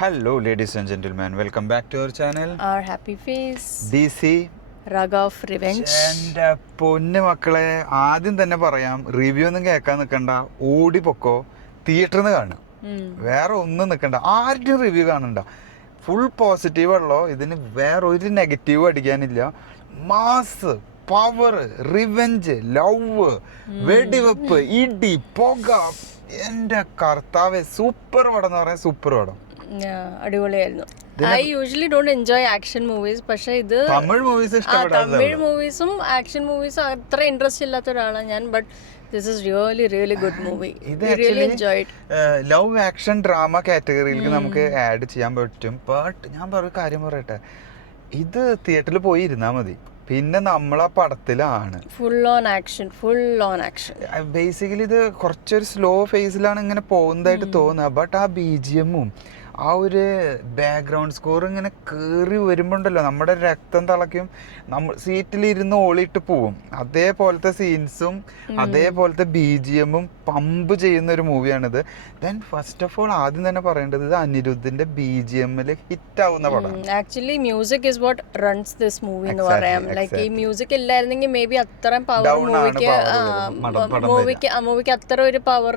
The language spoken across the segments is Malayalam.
Hello, ladies and gentlemen. Welcome back to our channel. Our happy face. DC. Raga of Revenge. എൻ്റെ പൊന്നു മക്കളെ, ആദ്യം തന്നെ പറയാം, റിവ്യൂ ഒന്നും കേൾക്കാൻ നിൽക്കണ്ട, ഓടി പൊക്കോ, തിയേറ്ററിൽ നിന്ന് കാണും. വേറെ ഒന്നും നിൽക്കണ്ട, ആരുടെയും റിവ്യൂ കാണണ്ട. ഫുൾ പോസിറ്റീവ് ഉള്ളോ, ഇതിന് വേറെ ഒരു നെഗറ്റീവ് അടിക്കാനില്ല. മാസ്, പവർ, റിവെഞ്ച്, ലവ്, വെടിവെപ്പ്, ഇടി, പുക. എൻ്റെ കർത്താവേ, സൂപ്പർ പടം എന്ന് പറയാൻ സൂപ്പർ പടം. അടിപൊളിയായിരുന്നു. I usually don't enjoy action movies, പക്ഷെ ഇത് തമിഴ് മൂവീസും ആക്ഷൻ മൂവീസും അത്ര ഇൻട്രസ്റ്റ് ഇല്ലാത്ത ഒരാളാണ് ഞാൻ. But this is really good movie. Really enjoyed. Love action drama കാറ്റഗറിയിലേക്ക് നമുക്ക് ആഡ് ചെയ്യാൻ പറ്റും. ബട്ട് ഞാൻ ഒരു കാര്യം പറയട്ടെ, ഇത് തിയേറ്ററിൽ പോയി ഇരുന്നാൽ മതി, പിന്നെ നമ്മളാ പടത്തിലാണ് ഫുൾ ഓൺ ആക്ഷൻ. ബേസിക്കലി ഇത് കുറച്ചൊരു സ്ലോ ഫേസിലാണ് ഇങ്ങനെ പോകുന്നതായിട്ട് തോന്നുക. ബട്ട് ആ BGM-ഉം ആ ഒരു ബാക്ക്ഗ്രൗണ്ട് സ്കോർ ഇങ്ങനെ കയറി വരുമ്പോണ്ടല്ലോ, നമ്മുടെ രക്തം തിളയ്ക്കും. നമ്മൾ സീറ്റിലിരുന്ന് ഓളിയിട്ട് പോവും. അതേപോലത്തെ സീൻസും അതേപോലത്തെ BGM-ഉം പമ്പ് ചെയ്യുന്ന ഒരു മൂവിയാണിത്. ദെൻ ഫസ്റ്റ് ഓഫ് ഓൾ ആദ്യം തന്നെ പറയേണ്ടത്, ഇത് അനിരുദ്ധിന്റെ BGM-ല് ഹിറ്റ് ആവുന്ന പടം. Actually music is what runs this movie എന്ന് പറയാം. ലൈക്ക് ഈ മ്യൂസിക് ഇല്ലായിരുന്നെങ്കിൽ മേ ബി അത്രയും പവർ മൂവിക്ക് അത്ര ഒരു പവർ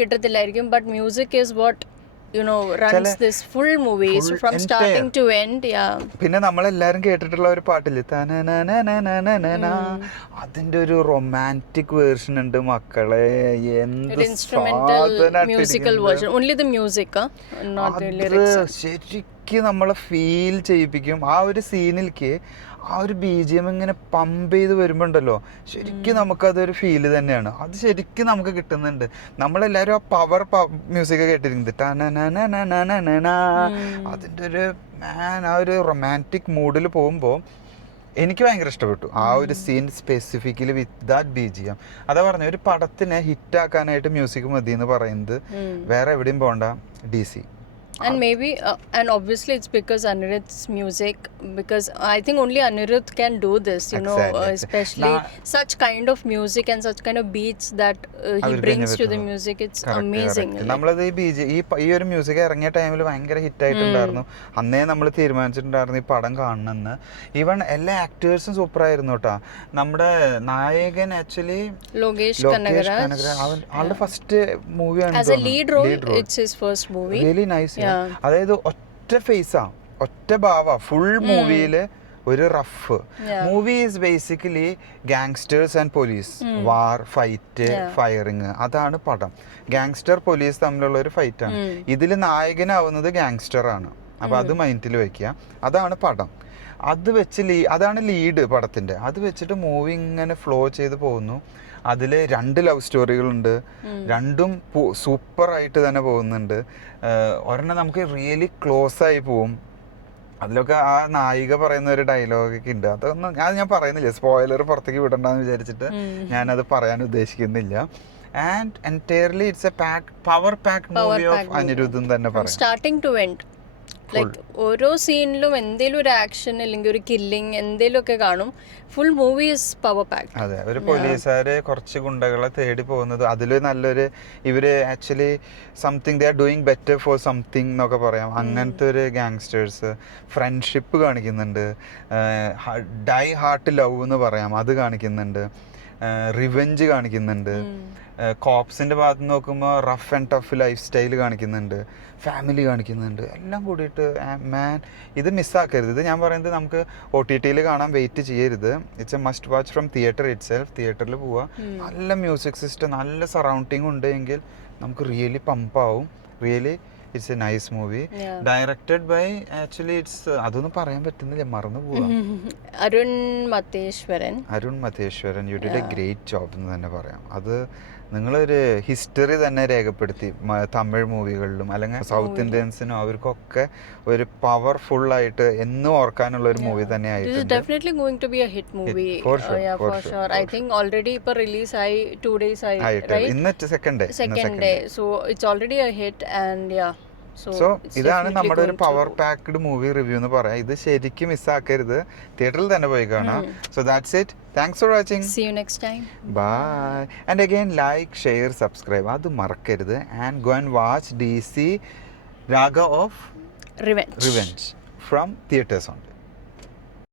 കിട്ടത്തില്ലായിരിക്കും. But music is what runs this full movie from starting to end. പിന്നെ നമ്മളെല്ലാരും കേട്ടിട്ടുള്ള ഒരു പാട്ടില്ലേ, അതിന്റെ ഒരു റൊമാൻറ്റിക് വേർഷൻ ഉണ്ട് മക്കളെ. ശരിക്കും നമ്മളെ ഫീൽ ചെയ്യിപ്പിക്കും. ആ ഒരു സീനിലേക്ക് ആ ഒരു BGM ഇങ്ങനെ പമ്പ് ചെയ്ത് വരുമ്പോണ്ടല്ലോ, ശരിക്കും നമുക്കതൊരു ഫീല് തന്നെയാണ്. അത് ശരിക്കും നമുക്ക് കിട്ടുന്നുണ്ട്. നമ്മളെല്ലാവരും ആ പവർ മ്യൂസിക് കേട്ടിരിക്കുന്നത്, അതിൻ്റെ ഒരു ആ ഒരു റൊമാൻറ്റിക് മൂഡിൽ പോകുമ്പോൾ എനിക്ക് ഭയങ്കര ഇഷ്ടപ്പെട്ടു ആ ഒരു scene specifically with that BGM. അതാ പറഞ്ഞ, ഒരു പടത്തിനെ ഹിറ്റാക്കാനായിട്ട് മ്യൂസിക് മതി എന്ന് പറയുന്നത് വേറെ എവിടെയും പോകണ്ട, DC. And maybe and obviously it's because Anirudh's music, because I think only Anirudh can do this, especially such kind of music and such kind of beats that he brings to the music. It's amazing. നമ്മളത് ഈ ഒരു മ്യൂസിക് ഇറങ്ങിയ ടൈമിൽ ഭയങ്കര ഹിറ്റ് ആയിട്ടുണ്ടായിരുന്നു. അന്നേ നമ്മൾ തീരുമാനിച്ചിട്ടുണ്ടായിരുന്നു ഈ പടം കാണണമെന്ന്. ഈവൻ എല്ലാ ആക്ടേഴ്സും സൂപ്പർ ആയിരുന്നു കേട്ടോ. നമ്മുടെ നായകൻ ആക്ച്വലി ലോകേഷ് കനകരാജ്, ആളുടെ ഫസ്റ്റ് മൂവിയാണ്. As a lead role, it's his first movie. Really nice. അതായത് ഒറ്റ ഫേസാ, ഒറ്റ ഭാവ ഫുൾ മൂവിയില്. ഒരു rough movie is basically gangsters and police, war, fight, firing. അതാണ് പടം. ഗാങ്സ്റ്റർ പോലീസ് തമ്മിലുള്ള ഒരു ഫൈറ്റ് ആണ്. ഇതിൽ നായകനാവുന്നത് ഗാങ്സ്റ്റർ ആണ്. അപ്പൊ അത് മൈൻഡിൽ വെക്കുക. അതാണ് പടം. അത് വെച്ച് അതാണ് ലീഡ് പടത്തിന്റെ. അത് വെച്ചിട്ട് മൂവി ഇങ്ങനെ ഫ്ലോ ചെയ്ത് പോകുന്നു. അതിൽ 2 ലവ് സ്റ്റോറികളുണ്ട്. രണ്ടും സൂപ്പറായിട്ട് തന്നെ പോകുന്നുണ്ട്. ഒരെണ്ണം നമുക്ക് റിയലി ക്ലോസ് ആയി പോവും. അതിലൊക്കെ ആ നായിക പറയുന്ന ഒരു ഡയലോഗൊക്കെ ഉണ്ട്. അതൊന്നും ഞാൻ പറയുന്നില്ല, സ്പോയിലർ പുറത്തേക്ക് വിടണ്ടെന്ന് വിചാരിച്ചിട്ട് ഞാനത് പറയാൻ ഉദ്ദേശിക്കുന്നില്ല. And entirely it's A power packed movie of Anirudh തന്നെ പറയാം, സ്റ്റാർട്ടിംഗ് ടു എൻഡ്. ലൈക്ക് ഓരോ സീനിലും എന്തെങ്കിലും ഒരു ആക്ഷൻ അല്ലെങ്കിൽ ഒരു കില്ലിങ് എന്തെങ്കിലും ഒക്കെ കാണും. Full movie is power packed. അതെ, ഒരു പോലീസുകാര് കുറച്ച് ഗുണ്ടകളെ തേടി പോകുന്നത്, അതിൽ നല്ലൊരു ഇവര് actually something they are doing better for something എന്നൊക്കെ പറയാം. അങ്ങനത്തെ ഒരു ഗാങ്സ്റ്റേഴ്സ്, ഫ്രണ്ട്ഷിപ്പ് കാണിക്കുന്നുണ്ട്, ഡൈ ഹാർട്ട് ലവ് എന്ന് പറയാം, അത് കാണിക്കുന്നുണ്ട്, റിവെഞ്ച് കാണിക്കുന്നുണ്ട്. കോപ്സിന്റെ ഭാഗത്ത് നോക്കുമ്പോൾ rough and tough life style കാണിക്കുന്നുണ്ട്, ഫാമിലി കാണിക്കുന്നുണ്ട്. എല്ലാം കൂടിയിട്ട് മാൻ, ഇത് മിസ്സാക്കരുത്. ഇത് ഞാൻ പറയുന്നത് നമുക്ക് OTT-യിൽ കാണാൻ വെയിറ്റ് ചെയ്യരുത്. It's A must watch from theatre it self. തിയേറ്ററിൽ പോവുക, നല്ല മ്യൂസിക് സിസ്റ്റം, നല്ല സറൗണ്ടിങ് ഉണ്ട് എങ്കിൽ നമുക്ക് റിയലി പമ്പാവും. Really it's a nice movie. Directed by actually it's, അതൊന്നും പറയാൻ പറ്റുന്നില്ല, മറന്നു പോവാ, Arun Matheswaran. You did a great job എന്ന് തന്നെ പറയാം. അത് നിങ്ങളൊരു ഹിസ്റ്ററി തന്നെ രേഖപ്പെടുത്തി. തമിഴ് മൂവികളിലും അല്ലെങ്കിൽ സൗത്ത് ഇന്ത്യൻസിനും അവർക്കൊക്കെ ഒരു പവർഫുൾ ആയിട്ട് എന്നും ഓർക്കാനുള്ള ഒരു മൂവി തന്നെ ആയിട്ടുണ്ട്. Definitely going to be a hit movie. For sure. I think already ipo release ആയി 2 days ആയി, right? ഇന്ന് second day. So it's already a hit and so ഇതാണ് നമ്മുടെ ഒരു പവർ പാക്ഡ് മൂവി റിവ്യൂ എന്ന് പറയാം. ഇത് ശരിക്കും മിസ്സാക്കരുത്, തിയേറ്ററിൽ തന്നെ പോയി കാണാം. So that's it. Thanks for watching. See you next time. Bye. And again, like, share, subscribe. അത് മറക്കരുത്. And go and watch DC Raga of Revenge. Revenge from theaters only.